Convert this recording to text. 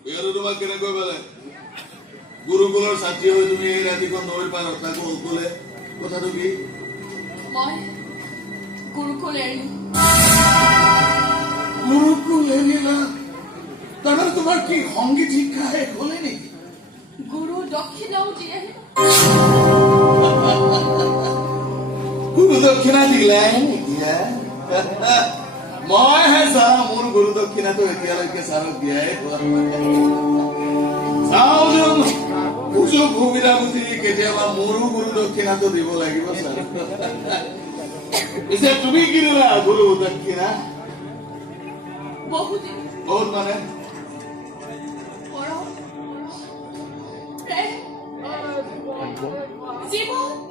এইটো তোমাক কেনেকৈ পালে গুৰুকুলৰ ছাত্ৰী হৈ তুমি এই ৰাতিখন নৈৰ পাৰত তাকো অকলে কথাটো কি মই গুৰুকুল এৰিলো গুৰুকুল এৰিলা তাৰমানে তোমাৰ কি সংগীত শিক্ষা শেষ হলে নেকি গুৰু দক্ষিণাও দিয়ে গুৰু দক্ষিণা দিলাই নেকি মইহে চাওঁ মোৰ গুৰু দক্ষিণাটো এতিয়ালৈকে ছাৰক দিয়াই হোৱা চাওঁ যেন সুযোগ সুবিধা বুজি কেতিয়াবা মোৰো গুৰু দক্ষিণাটো দিব লাগিব ছাৰ পিছে তুমি কি দিলা গুৰু দক্ষিণা বহুত মানে জীৱন